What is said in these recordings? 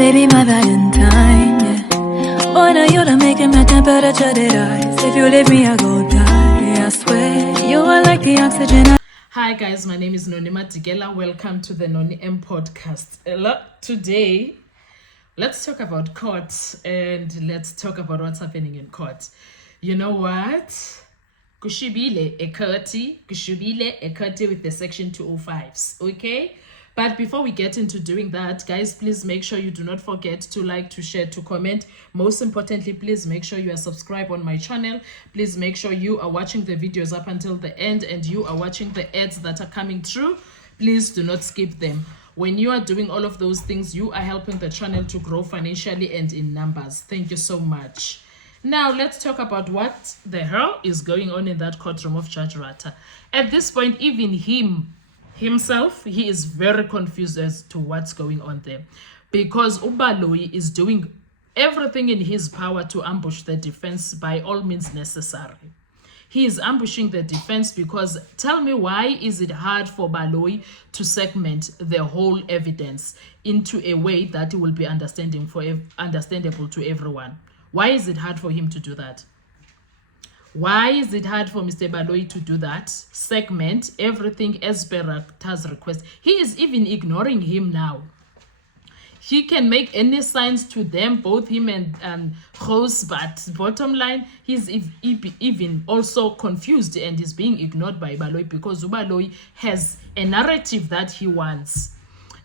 baby, my Valentine, yeah. Boy, now you're making my temperature rise. If you leave me, I go die. I swear, you are like the oxygen. Hi guys, my name is Nonima Tigela. Welcome to the Noni M podcast. Today, let's talk about court and let's talk about what's happening in court. You know what? Kushibile ekati with the section 205s, okay? But before we get into doing that, guys, please make sure you do not forget to like, to share, to comment. Most importantly, please make sure you are subscribed on my channel. Please make sure you are watching the videos up until the end and you are watching the ads that are coming through. Please do not skip them. When you are doing all of those things, you are helping the channel to grow financially and in numbers. Thank you so much. Now, let's talk about what the hell is going on in that courtroom of Judge Rata. At this point, even himself, he is very confused as to what's going on there. Because Baloyi is doing everything in his power to ambush the defense by all means necessary. He is ambushing the defense because tell me, why is it hard for Baloyi to segment the whole evidence into a way that it will be understandable to everyone? Why is it hard for him to do that? Why is it hard for Mr. Baloyi to do that? Segment everything as per Rata's request. He is even ignoring him now. He can make any signs to them, both him and Rose, but bottom line, he's even also confused and is being ignored by Baloyi because Baloyi has a narrative that he wants.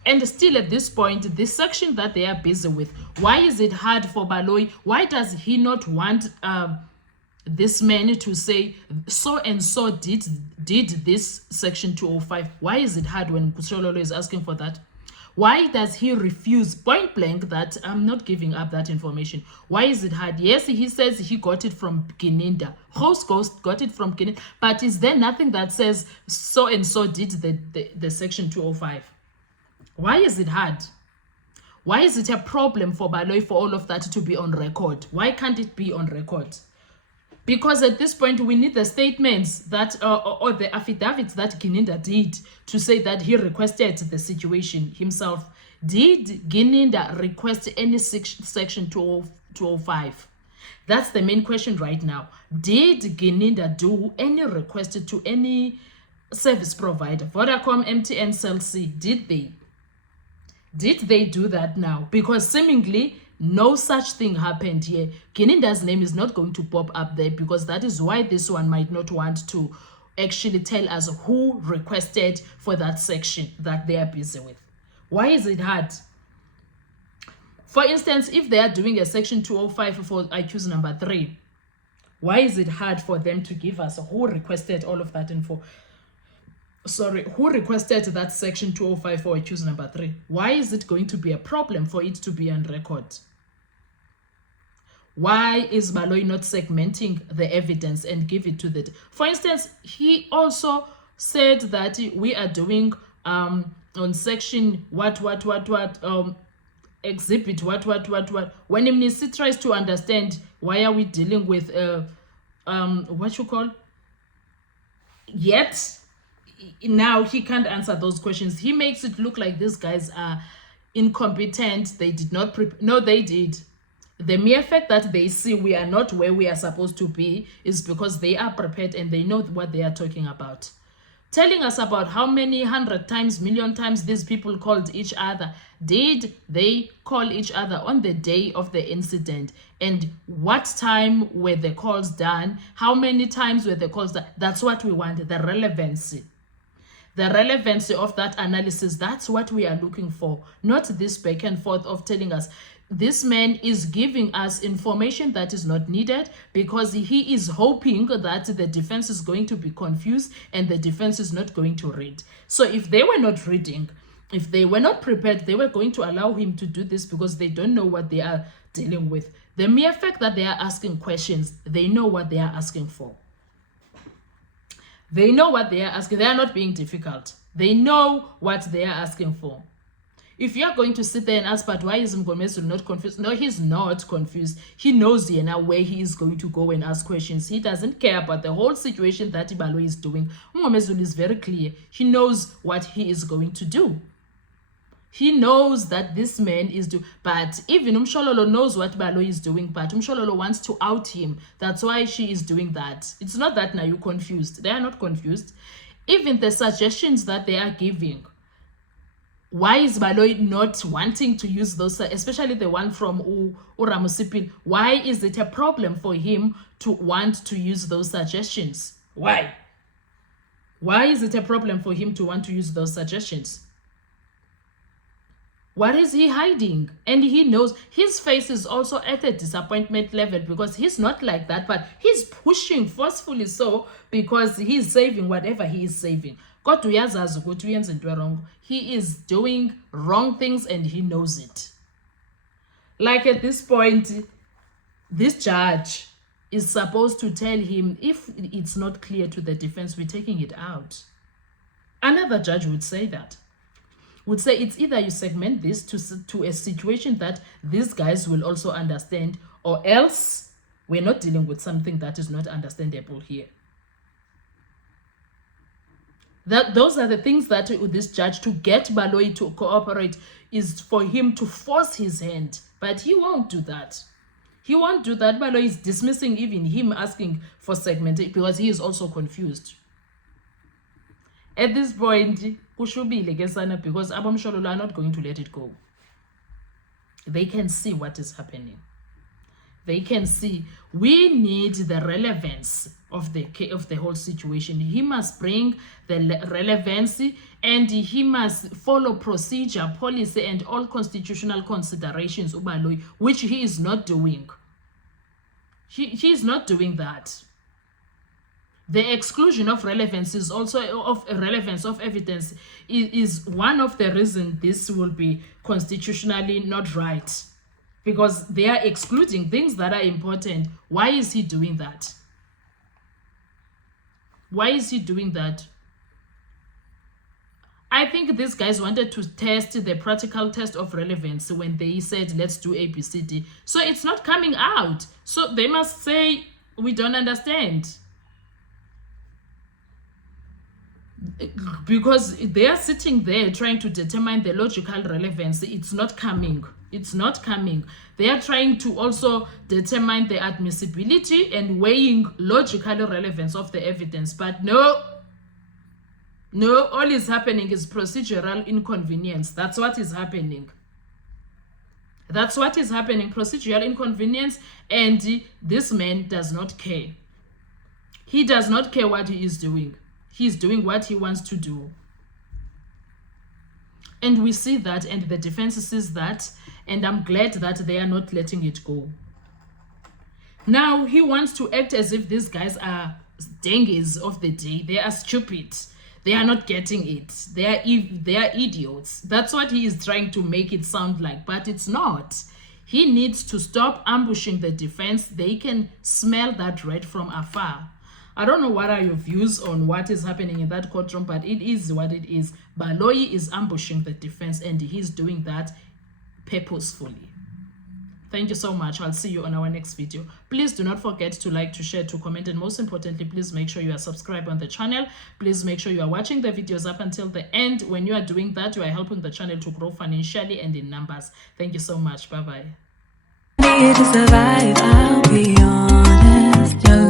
And still at this point, this section that they are busy with, why is it hard for Baloyi? Why does he not want this man to say so and so did this section 205? Why is it hard when Procedural is asking for that? Why does he refuse point blank that I'm not giving up that information? Why is it hard? Yes, he says he got it from Gininda. Host got it from Gininda. But is there nothing that says so and so did the section 205? Why is it hard? Why is it a problem for Baloyi for all of that to be on record? Why can't it be on record? Because at this point, we need the statements that or the affidavits that Gininda did to say that he requested the situation himself. Did Gininda request any section 205? That's the main question right now. Did Gininda do any request to any service provider? Vodacom, MTN, Cell C, did they? Did they do that now? Because seemingly no such thing happened here. Gininda's name is not going to pop up there because that is why this one might not want to actually tell us who requested for that section that they are busy with. Why is it hard? For instance, if they are doing a section 205 for accused number 3, why is it hard for them to give us who requested all of that info? Who requested that section 205 for accused number 3? Why is it going to be a problem for it to be on record? Why is Baloyi not segmenting the evidence and give it to the... For instance, he also said that we are doing on section exhibit what. When Mnisi tries to understand why are we dealing with yet now he can't answer those questions. He makes it look like these guys are incompetent. They did not prepare. No, they did. The mere fact that they see we are not where we are supposed to be is because they are prepared and they know what they are talking about. Telling us about how many 100 times, million times these people called each other. Did they call each other on the day of the incident? And what time were the calls done? How many times were the calls done? That's what we want, the relevancy. The relevancy of that analysis, that's what we are looking for. Not this back and forth of telling us this man is giving us information that is not needed because he is hoping that the defense is going to be confused and the defense is not going to read. So if they were not reading, if they were not prepared, they were going to allow him to do this because they don't know what they are dealing with. The mere fact that they are asking questions, they know what they are asking for. They know what they are asking. They are not being difficult. They know what they are asking for. If you are going to sit there and ask, but why is Mgomezu not confused? No, he's not confused. He knows now where he is going to go and ask questions. He doesn't care about the whole situation that Baloyi is doing. Mgomezu is very clear. He knows what he is going to do. He knows that this man is but even Umshololo knows what Baloyi is doing, but Umshololo wants to out him. That's why she is doing that. It's not that now you're confused. They are not confused. Even the suggestions that they are giving, why is Baloyi not wanting to use those, especially the one from Uramusipin? Why is it a problem for him to want to use those suggestions? Why? Why is it a problem for him to want to use those suggestions? What is he hiding? And he knows his face is also at a disappointment level because he's not like that, but he's pushing forcefully so because he's saving whatever he is saving. He is doing wrong things and he knows it. Like at this point, this judge is supposed to tell him, if it's not clear to the defense, we're taking it out. Another judge would say that. Would say it's either you segment this to a situation that these guys will also understand, or else we're not dealing with something that is not understandable here. Those are the things that this judge, to get Baloyi to cooperate, is for him to force his hand. But he won't do that. He won't do that. Baloyi is dismissing even him asking for segmentation because he is also confused. At this point, because Abamshololo are not going to let it go. They can see what is happening. They can see we need the relevance of the whole situation. He must bring the relevancy and he must follow procedure, policy, and all constitutional considerations, Baloyi, which he is not doing. He is not doing that. The exclusion of relevance is also of relevance of evidence is one of the reasons this will be constitutionally not right, because they are excluding things that are important. Why is he doing that? Why is he doing that? I think these guys wanted to test the practical test of relevance when they said, let's do ABCD. So it's not coming out. So they must say, we don't understand. Because they are sitting there trying to determine the logical relevance. It's not coming. It's not coming. They are trying to also determine the admissibility and weighing logical relevance of the evidence. But no, all is happening is procedural inconvenience. That's what is happening. That's what is happening, procedural inconvenience, and this man does not care. He does not care what he is doing. He's doing what he wants to do. And we see that, and the defense sees that, and I'm glad that they are not letting it go. Now, he wants to act as if these guys are dengues of the day. They are stupid. They are not getting it. They are idiots. That's what he is trying to make it sound like, but it's not. He needs to stop ambushing the defense. They can smell that red from afar. I don't know what are your views on what is happening in that courtroom, but it is what it is. Baloyi is ambushing the defense, and he's doing that purposefully. Thank you so much. I'll see you on our next video. Please do not forget to like, to share, to comment, and most importantly, please make sure you are subscribed on the channel. Please make sure you are watching the videos up until the end. When you are doing that, you are helping the channel to grow financially and in numbers. Thank you so much. Bye-bye. To survive, I'll be honest. Your